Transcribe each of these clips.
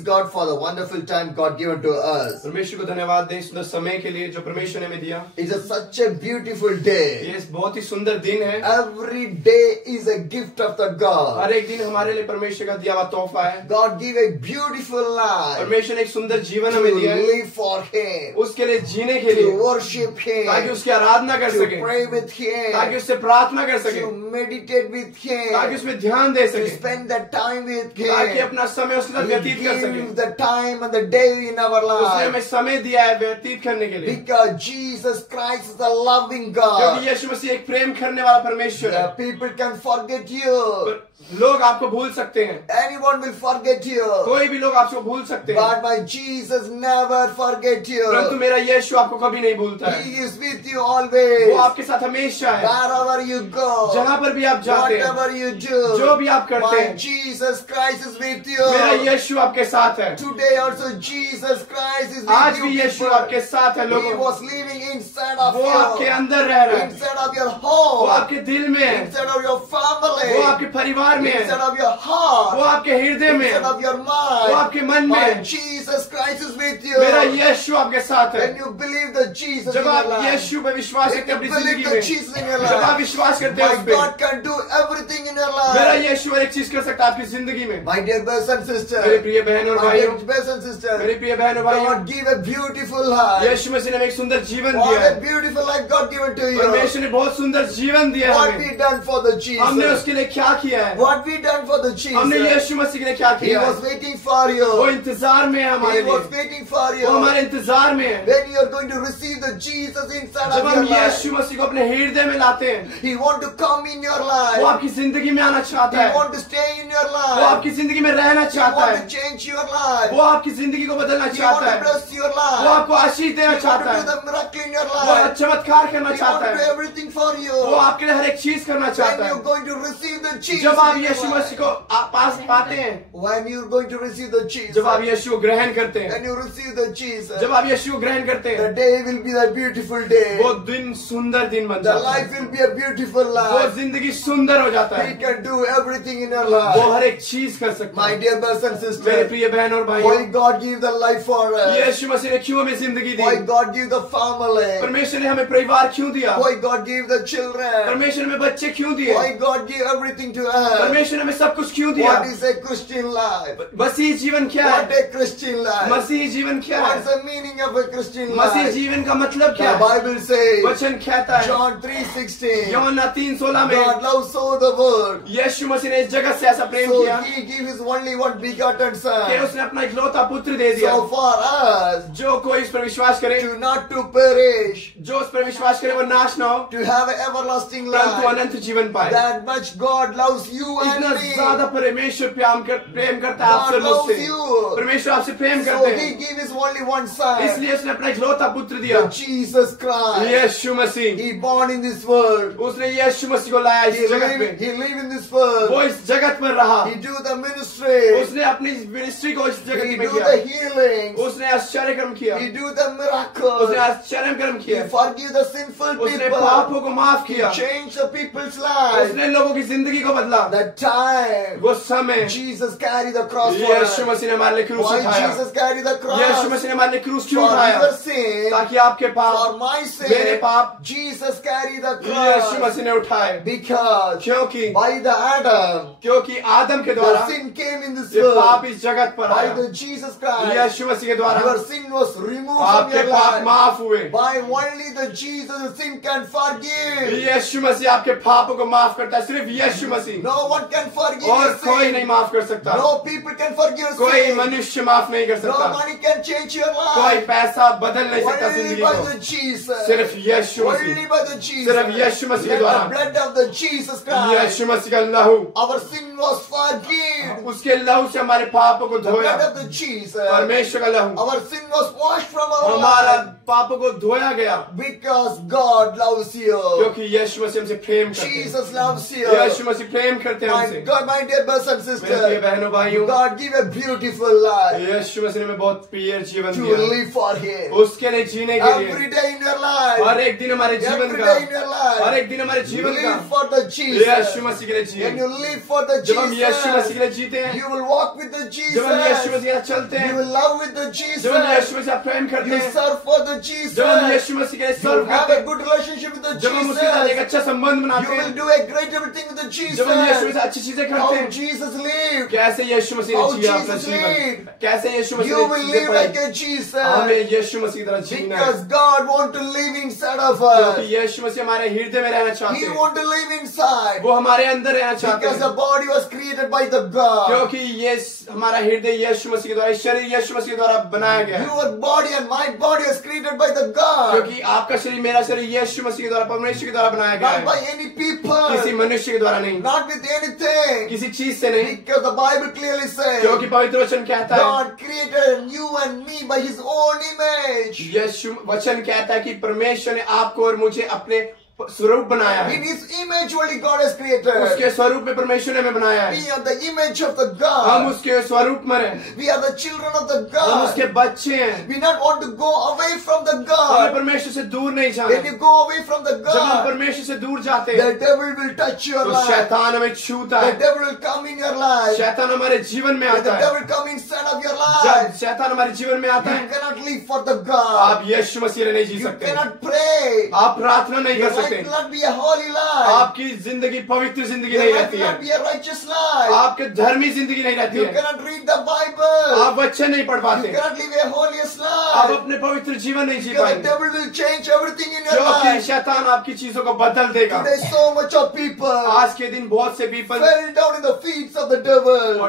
praise God for the wonderful time God given to us. परमेश्वर को धन्यवाद दें सुंदर समय के लिए जो परमेश्वर ने हमें दिया। It's such a beautiful day. ये बहुत ही सुंदर दिन है। Every day is a gift of the God. हर एक दिन हमारे लिए परमेश्वर का दिया हुआ तोहफा है। God give a beautiful life परमेश्वर ने एक सुंदर जीवन to हमें दिया है live for Him, उसके लिए जीने के to लिए, worship Him, ताकि उसकी आराधना कर to सके, pray with Him, ताकि उससे प्रार्थना कर सके, to meditate with ताकि Him, उसमें ध्यान दे to सके, spend that time with ताकि Him. अपना समय उसके साथ He व्यतीत कर सके। gives the time and the day in our उसने हमें life समय दिया है व्यतीत करने के लिए, because Jesus Christ is a loving क्योंकि God. यीशु मसीह एक प्रेम करने वाला परमेश्वर है। The people can forget you. लोग आपको भूल सकते हैं, Anyone will forget you. कोई भी लोग आपको भूल सकते हैं, But my Jesus never forget परंतु you. मेरा यीशु आपको कभी नहीं भूलता है। He is with you always. वो आपके साथ हमेशा है, Wherever you go, जहाँ पर भी आप जाते हैं, whatever you do, जो भी आप करते my हैं, Jesus Christ is with मेरा you. यीशु आपके साथ है। Today also Jesus Christ is आज with भी you. Yeshu people. आपके साथ है He लोगों, was living inside of वो आपके you, अंदर रह रहा है, inside of your वो home, आपके दिल में है, inside of your family, वो आपके परिवार में है, inside of your वो heart, आपके हृदय में है, inside of your वो mind. आपके मन में My है। Jesus Christ is with you. मेरा यीशु आपके साथ है। When you believe the Jesus in जब your आप life, यीशु पे विश्वास when करते हैं you अपनी believe जिंदगी the में, Jesus in your जब आप life, विश्वास करते हैं my उस पे, God can do everything in your मेरा life. यीशु हर एक चीज कर सकता है आपकी जिंदगी में। My dear brothers and मेरे sisters, प्रिय बहन और my भाइयों, dear brothers and मेरे sisters, प्रिय बहन और भाइयों, God give a beautiful life. यीशु मसीह ने हमें एक सुंदर जीवन दिया What है। a beautiful life God given to you. परमेश्वर ने बहुत सुंदर जीवन दिया है What हमें। we done for the हमने Jesus. उसके लिए क्या किया है? What we done for the हमने Jesus. यीशु मसीह के लिए क्या He किया है? was waiting for वो you. इंतजार में है हमारे He लिए, was waiting for वो you. हमारे इंतजार में है। When you are going to receive the Jesus inside जब of हम your life, यीशु मसीह को अपने हृदय में लाते हैं, He want to come in your वो life. आपकी जिंदगी में आना चाहता He है, want to stay in your वो life. आपकी जिंदगी में रहना He चाहता want है, to change your life. वो आपकी जिंदगी को बदलना He want चाहता to है, bless your वो life. आपको आशीष देना He want चाहता to है, do the miracle in your वो life. चमत्कार करना He want चाहता to do है, everything for you. वो आपके लिए हर एक चीज करना When चाहता you're है। going to receive the Jesus, जब आप in your यीशु life. मसीह को पास पाते हैं, When you're going to receive the Jesus, जब आप यीशु को ग्रहण करते हैं, when you receive the Jesus, जब आप यीशु को ग्रहण करते the हैं, day will be the beautiful day. वो दिन सुंदर दिन बन The जाता है, life will be a beautiful वो life. जिंदगी सुंदर हो जाता We है, can do everything in our वो life. हर एक चीज कर सकता My है। dear brothers and मेरे sisters, प्रिय बहन और why भाइयों, God give the life for us? यीशु मसीह ने क्यों हमें जिंदगी दी? Why God give the family? परमेश्वर ने हमें परिवार क्यों दिया? Why God give the children? परमेश्वर ने हमें बच्चे क्यों दिए? Why God give everything to us? परमेश्वर ने हमें सब कुछ क्यों दिया? What is a Christian life? मसीह जीवन क्या What है? a Christian life? मसीह जीवन क्या What's है? the meaning of a Christian Masih life? जीवन का मतलब क्या The है? Bible says, वचन कहता है, John 3:16, यूहन्ना 3:16 में, God loves so the world, यीशु मसीह ने इस जगत से ऐसा प्रेम so किया He gave His only one begotten कि Son. उसने अपना इकलौता पुत्र दे दिया। So for us, जो कोई इस पर विश्वास करे, to not to perish, जो उस पर विश्वास करे वो नाश ना हो, to have an everlasting परंतु life. अनंत जीवन पाए। That much God loves you and इतना me. ज्यादा परमेश्वर प्रेम करता है आपसे God और मुझसे। loves you. परमेश्वर आपसे प्रेम So करते He हैं, gave His only one Son, इसलिए उसने अपना इकलौता पुत्र दिया, the Jesus Christ. Yeshu Masih. He born in this world. उसने यीशु मसीह को लाया He इस जगत live, में, he live in this world. वो इस जगत में रहा, He do the ministry. उसने अपनी मिनिस्ट्री को इस He जगत में do किया, the healings. उसने आश्चर्य कर्म किया, He do the उसने miracles. आश्चर्य कर्म He किया, forgive the sinful उसने people. पापों को माफ He किया, change the people's lives. उसने लोगों की जिंदगी को बदला। The time वो समय Jesus carry the cross for Yeshu us. मसीह ने हमारे लिए क्रूस Why उठाया, Jesus carry the cross? यीशु मसीह ने हमारे लिए क्रूस क्यों For उठाया? your sin, ताकि आपके for पाप, my मेरे sin, पाप Jesus carry the Yeshu cross. मसीह ने उठाए, Because क्योंकि by the Adam, क्योंकि आदम के the द्वारा sin came in this ये पाप world. इस जगत पर By आया, the Jesus Christ, यीशु मसीह के द्वारा your sin was removed from आपके your पाप life. माफ हुए। By only the Jesus, the sin can forgive. यीशु मसीह आपके पापों को माफ करता है, सिर्फ यीशु मसीह, No one can forgive और your कोई sin. नहीं माफ कर सकता, No people can forgive your कोई sin. मनुष्य माफ नहीं कर No सकता, money can change your कोई life. पैसा बदल नहीं सकता Only जिंदगी by को, the Jesus. सिर्फ यीशु Only Masih, by the Jesus. सिर्फ यीशु मसीह के Let द्वारा, the blood of the Jesus Christ. यीशु मसीह का लहू, Our sin was forgiven. उसके लहू से हमारे पापों को The धोया, blood of the Jesus. परमेश्वर का लहू Our sin was washed from our हमारा life. पापों को धोया गया, Because God loves you. क्योंकि यीशु मसीह हमसे प्रेम करते हैं, Jesus loves you. यीशु मसीह प्रेम करते हैं My हमसे। God, my dear brothers and मेरे प्रिय sisters, बहनों भाइयों, God give a beautiful life यीशु मसीह ने हमें बहुत प्रिय जीवन to दिया, live for Him. उसके लिए जीने के लिए। Every day in your life, हर एक दिन हमारे जीवन every का, day in your life, हर एक दिन हमारे जीवन का live for the Yeshu Jesus. मसीह के लिए When जिए। you live for the जब हम यीशु मसीह Jesus, के लिए जीते हैं, you will walk with the जब हम यीशु मसीह के साथ चलते you हैं, will love with the Jesus, जब हम यीशु मसीह से प्रेम करते you हैं, serve for the Jesus, जब हम यीशु मसीह के लिए you सर्व have करते a हैं, good relationship with the जब हम उसके साथ एक Jesus, अच्छा संबंध बनाते you will हैं, do a great everything with the जब हम यीशु Jesus. से अच्छी चीजें करते How हैं, Jesus lived, कैसे यीशु मसीह How ने जिया अपना Jesus जीवन, lived. कैसे यीशु मसीह you ने will चीजें live like pi, a Jesus, हमें यीशु मसीह की तरह जीना है, because God wants to live inside of क्योंकि us. यीशु मसीह हमारे हृदय में रहना चाहते He हैं, wants to live inside, वो हमारे अंदर रहना चाहते because the हैं, body was created by the God. क्योंकि ये हमारा हृदय यीशु मसीह के द्वारा, शरीर यीशु मसीह के द्वारा बनाया गया है, Your body and my body was created by the God, क्योंकि आपका शरीर मेरा शरीर यीशु मसीह के द्वारा, परमेश्वर के द्वारा बनाया गया not by है, any people, किसी मनुष्य के द्वारा नहीं, not with anything, किसी चीज से नहीं, because the Bible clearly says क्योंकि पवित्र वचन कहता है, God created you and me by His own image. यीशु वचन कहता है कि परमेश्वर ने आपको और मुझे अपने स्वरूप बनाया In है, His image only God has created. उसके स्वरूप में परमेश्वर ने हमें बनाया है, We are the image of the हम God. उसके स्वरूप में हैं, We are the children of the हम God. उसके बच्चे हैं, We not want to go away from the हमें God. परमेश्वर से दूर नहीं When जाना, you go away from the जब हम God, परमेश्वर से दूर जाते the हैं devil will touch your तो life. शैतान हमें छूता The है, devil will come in your life. शैतान हमारे जीवन में When the आता है, devil come inside of your जब life, शैतान हमारे जीवन में आता you है, cannot live for the God. आप यीशु मसीह से नहीं जी You सकते, cannot pray. आप प्रार्थना नहीं Your कर life सकते, cannot be a holy life. आपकी जिंदगी पवित्र जिंदगी Your नहीं life रहती है, cannot be a righteous life. आपके धर्मी जिंदगी नहीं रहती You है, cannot read the Bible. आप वचन नहीं पढ़ You पाते, cannot live a holiest आप life. अपने पवित्र जीवन नहीं जी Because the पाएंगे, devil will change everything in your क्योंकि life. शैतान आपकी चीजों को बदल देगा। Today so much of people आज के दिन बहुत से people fell down in the feet of the devil.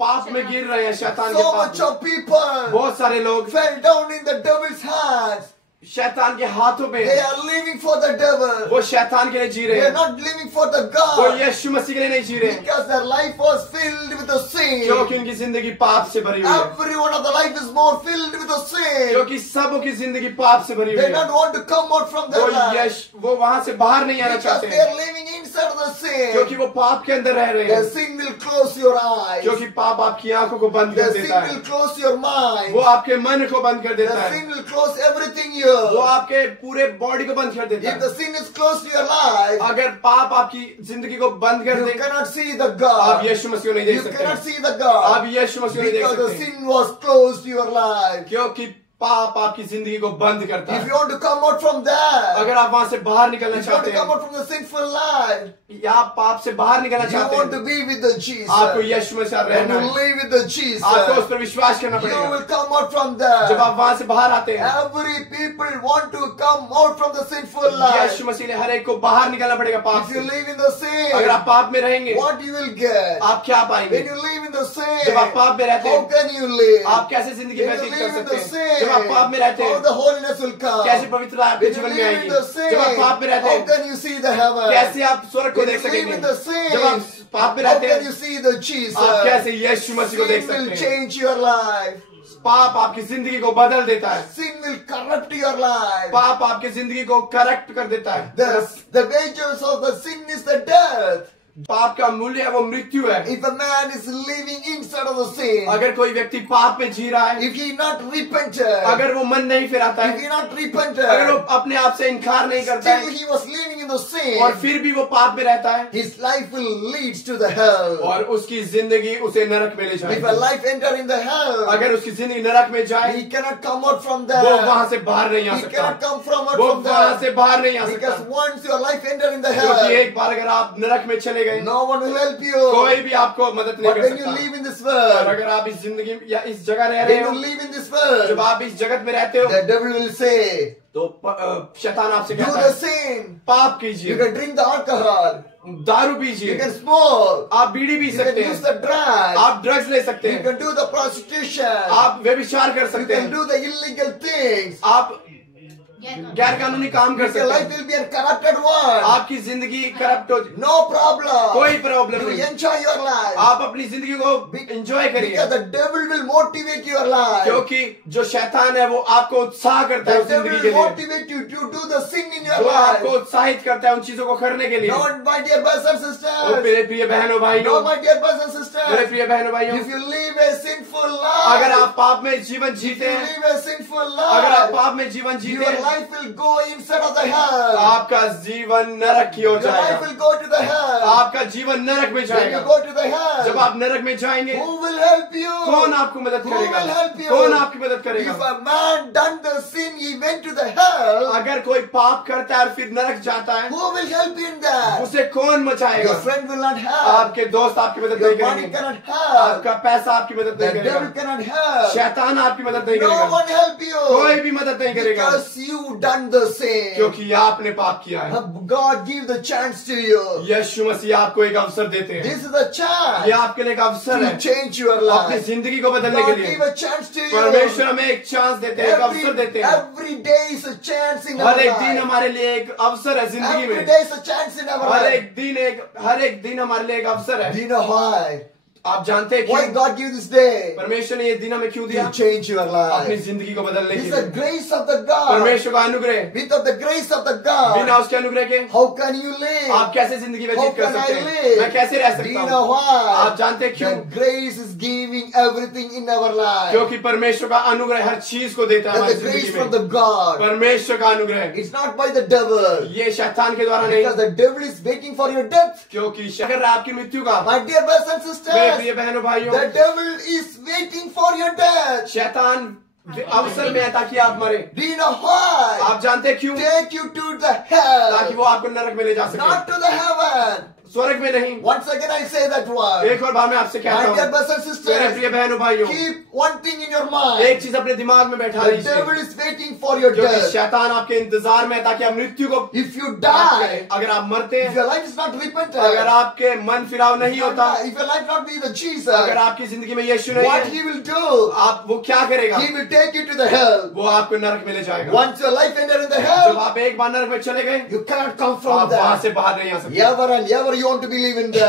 पाप में गिर रहे हैं, शैतान के So पाप much में। of people बहुत सारे लोग fell down in the devil's hands. शैतान के हाथों में They are living for the devil. वो शैतान के लिए जी They रहे are हैं, not living for the वो God. यीशु मसीह के लिए नहीं जी रहे हैं, Because their life was filled with the sin. क्योंकि उनकी जिंदगी पाप से भरी हुई है, Every one of the life is more filled with the sin. क्योंकि सबों की जिंदगी पाप से भरी हुई They है, don't want to come out from their life. वो वहां से बाहर नहीं आना Because चाहते they हैं, are living inside of the sin. क्योंकि वो पाप के अंदर रह रहे The हैं, sin will close your eyes. क्योंकि पाप आपकी आंखों को बंद The कर sin देता will है, close your mind. वो आपके मन को बंद कर The देता है, sin will close everything वो here. आपके पूरे बॉडी को बंद कर देता If है। the sin is close to your life, अगर पाप आपकी जिंदगी को बंद कर you they, cannot see the आप God. यीशु मसीह को नहीं देख You सकते, cannot see the God. आप यीशु मसीह को नहीं देख Because the सकते, sin was close to your life. क्योंकि पाप आपकी जिंदगी को बंद करता If है। you want to come out from that, अगर आप वहां से बाहर निकलना if you want चाहते to come हैं, out from the sinful life, या आप पाप से बाहर निकलना you चाहते want to हैं, be with the Jesus. आपको यीशु में साथ And रहना you है, live with the Jesus. आपको उस पर विश्वास करना You पड़ेगा। will come out from जब that. आप वहां से बाहर आते हैं, Every people want to come out from the sinful life. यीशु मसीह ने हर एक को बाहर निकलना पड़ेगा पाप If से। you live in the अगर sin, आप पाप में रहेंगे, what you will get? आप क्या पाएंगे? When you live in the sin, जब आप पाप में रहते how हैं, can you live? आप कैसे जिंदगी When you व्यतीत कर live in सकते the हैं? sin, जब आप पाप में रहते how हैं, the holiness will come. कैसे पवित्रता आपके When you जीवन में live आएगी? in the sin, जब आप पाप में रहते how हैं, can you see the heaven? कैसे आप स्वर्ग को When देख you live सकेंगे? in the sin, जब आप पाप में how रहते can you हैं, see the Jesus? आप कैसे यीशु मसीह को देख Sin will सकते हैं? change your life. पाप आपकी जिंदगी को बदल देता है, Sin will corrupt your life. पाप आपकी जिंदगी को करेक्ट कर देता है। The wages of the sin is the death. पाप का मूल्य है वो मृत्यु है। If a man is living inside of the sin, अगर कोई व्यक्ति पाप में जी रहा है, if he not repented, अगर वो मन नहीं फिराता if है, he not अगर वो repented, अपने आप से इनकार नहीं करता still है he was living in the sin, और फिर भी वो पाप में रहता है, his life will lead to the hell. और उसकी जिंदगी उसे नरक में ले If a जाएगी। life enter in the hell, अगर उसकी जिंदगी नरक में जाए, he cannot come out from वो there. वहां से बाहर नहीं आ He cannot सकता, come from out वो from वहां there. से बाहर नहीं आ Because सकता, once your life enter in the क्योंकि hell, एक बार अगर आप नरक में चले गए, no one will help you. कोई भी आपको मदद नहीं But कर when you सकता। live in this और world, अगर आप इस जिंदगी या इस जगह रह रहे when हो, you live in this जब world, आप इस जगत में रहते हो, the devil will say, तो शैतान आपसे do कहता the है sin. पाप You कीजिए, can drink the alcohol. दारू You पीजिए, can smoke. आप बीड़ी पी You can सकते use हैं, the drugs. आप ड्रग्स ले सकते You हैं, can do the prostitution. आप व्यभिचार कर You सकते can हैं, do the illegal things. आप गैर कानूनी काम कर Your सकते life हैं, will be a corrupted one. आपकी जिंदगी करप्ट हो, No problem. कोई प्रॉब्लम You नहीं, enjoy your life. आप अपनी जिंदगी को एंजॉय करिए, Because the devil will motivate your life. क्योंकि जो शैतान है वो आपको उत्साह करता है The उस devil जिंदगी के will लिए, motivate you to do the sin in your वो आपको life. उत्साहित करता है उन चीजों को करने के लिए। No, my dear brothers and O sisters. मेरे प्रिय बहनों भाइयों, No, my dear brothers and मेरे sisters. प्रिय बहनों भाइयों, If you live a sinful life, अगर आप पाप में जीवन if जीते you हैं, live a sinful अगर आप life, पाप में जीवन जीते your हैं, life will go inside of the hell. आपका जीवन नरक की हो Your life जाएगा। will go to the hell. आपका जीवन नरक में When जाएगा। you go to the hell, जब आप नरक में जाएंगे, who will help you? कौन आपको मदद Who will करेगा? help you? कौन आपकी मदद If करेगा? a man done the sin, he went to the hell, अगर कोई पाप करता है और फिर नरक जाता है, who will help you in that? उसे कौन बचाएगा? Your friend will not help. आपके दोस्त आपकी मदद Your नहीं money करेंगे, cannot help. आपका पैसा आपकी मदद The नहीं devil करेगा, cannot help. शैतान आपकी मदद नहीं No करेगा, one help you. कोई भी मदद नहीं करेगा, Because you done the sin. क्योंकि आपने पाप किया है। God give the chance to you. यीशु मसीह आपको एक अवसर देते हैं। This is the chance ये आपके लिए एक अवसर है to change your अपनी life. जिंदगी को बदलने के God लिए। give a chance to you. परमेश्वर हमें एक चांस देते हैं, एक अवसर देते हैं। Every day is a chance in our हर एक दिन life. हमारे लिए एक अवसर है जिंदगी Every में। day is a chance in our her life. एक दिन हमारे लिए एक अवसर Do है। you know why? आप जानते हैं Why क्यों? God give this day? परमेश्वर ने ये दिन हमें क्यों दिया? To change your अपनी life. जिंदगी को बदलने This के is the लिए। grace of the God. परमेश्वर का अनुग्रह, Without the grace of the God, बिना उसके अनुग्रह के how can you live? आप कैसे जिंदगी How व्यतीत कर can I सकते हैं? live? मैं कैसे रह Do सकता you know हूँ? why? आप जानते हैं क्यों? The grace is giving everything in our life. क्योंकि परमेश्वर का अनुग्रह हर चीज को देता है That's हमारी the grace जिंदगी from में। the God. परमेश्वर का अनुग्रह, It's not by the devil. ये शैतान के द्वारा नहीं, Because the devil is waiting for your death. क्योंकि अगर आपकी मृत्यु का, My dear brothers and मेरे sisters, प्रिय बहनों भाइयों, the devil is waiting for your death. शैतान अवसर में है ताकि आप मरे। Do you know why? आप जानते हैं क्यों? Take you to the ताकि hell, वो आपको नरक में ले जा सके, not to the heaven. स्वर्ग में नहीं। Once again I say that word. एक और बार मैं आपसे कहता My dear हूँ, brothers and मेरे sisters, प्रिय बहनों भाइयों, keep one thing in your mind. एक चीज अपने दिमाग में बैठा The लीजिए, devil is waiting for your क्योंकि death. शैतान आपके इंतजार में है ताकि आप मृत्यु को If you प्राप्त करें। die, अगर आप मरते if हैं, your life is not repentant, अगर आपके मन फिराव नहीं होता, if your life not be the Jesus, अगर आपकी जिंदगी में यीशु नहीं what है, he will do, आप वो क्या करेगा? he will take you to the hell. वो आपको नरक में ले जाएगा। Once your life ended in the जब hell, आप एक बार नरक में चले गए, you cannot come from आप वहां that. से बाहर नहीं आ सकते। Ever and ever you want to believe in that.